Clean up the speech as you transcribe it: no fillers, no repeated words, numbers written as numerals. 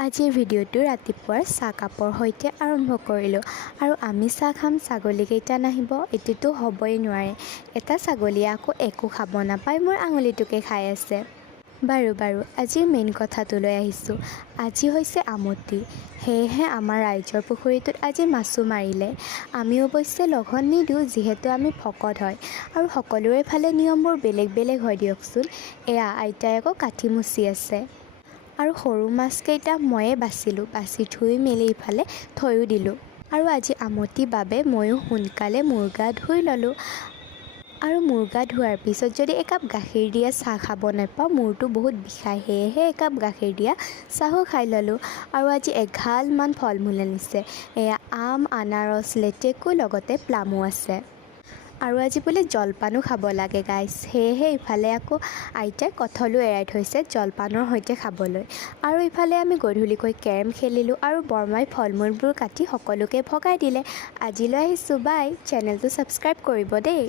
আজিৰ ভিডিঅ'টো ৰাতিপুৱাৰ চাহকাপৰ সৈতে আৰম্ভ কৰিলোঁ আৰু আমি চাহ খাম, ছাগলীকেইটা নাহিব, এইটোতো হ'বই নোৱাৰে। এটা ছাগলীয়ে আকৌ একো খাব নাপায়, মোৰ আঙুলিটোকে খাই আছে। বাৰু আজিৰ মেইন কথাটোলৈ আহিছোঁ। আজি হৈছে আমতি, সেয়েহে আমাৰ ৰাইজৰ পুখুৰীটোত আজি মাছো মাৰিলে। আমি অৱশ্যে লঘন নিদিওঁ, যিহেতু আমি ভকত হয় আৰু সকলোৰে ফালে নিয়মবোৰ বেলেগ বেলেগ হয় দিয়কচোন। এয়া আইতাই আকৌ কাঠি মুচি আছে। আৰু সৰু মাছকেইটা ময়ে বাছি ধুই মেলি ইফালে থৈও দিলোঁ। আৰু আজি আমতিৰ বাবে ময়ো সোনকালে মূৰ গা ধুই ল'লোঁ। আৰু মূৰ গা ধোৱাৰ পিছত যদি একাপ গাখীৰ দিয়া চাহ খাব নাপাওঁ, মূৰটো বহুত বিষায়, সেয়েহে একাপ গাখীৰ দিয়া চাহো খাই ল'লোঁ। আৰু আজি এগালমান ফল মূল আনিছে, এয়া আম, আনাৰস, লেটেকু, লগতে প্লামো আছে। আৰু আজি বোলে জলপানো খাব লাগে গাইছ, সেয়েহে ইফালে আকৌ আইতাই কঁঠালো এৰাই থৈছে জলপানৰ সৈতে খাবলৈ। আৰু ইফালে আমি গধূলিকৈ কেৰম খেলিলোঁ আৰু বৰমাই ফল মূলবোৰ কাটি সকলোকে ভগাই দিলে। আজিলৈ আহিছোঁ, বাই। চেনেলটো ছাবস্ক্ৰাইব কৰিব দেই।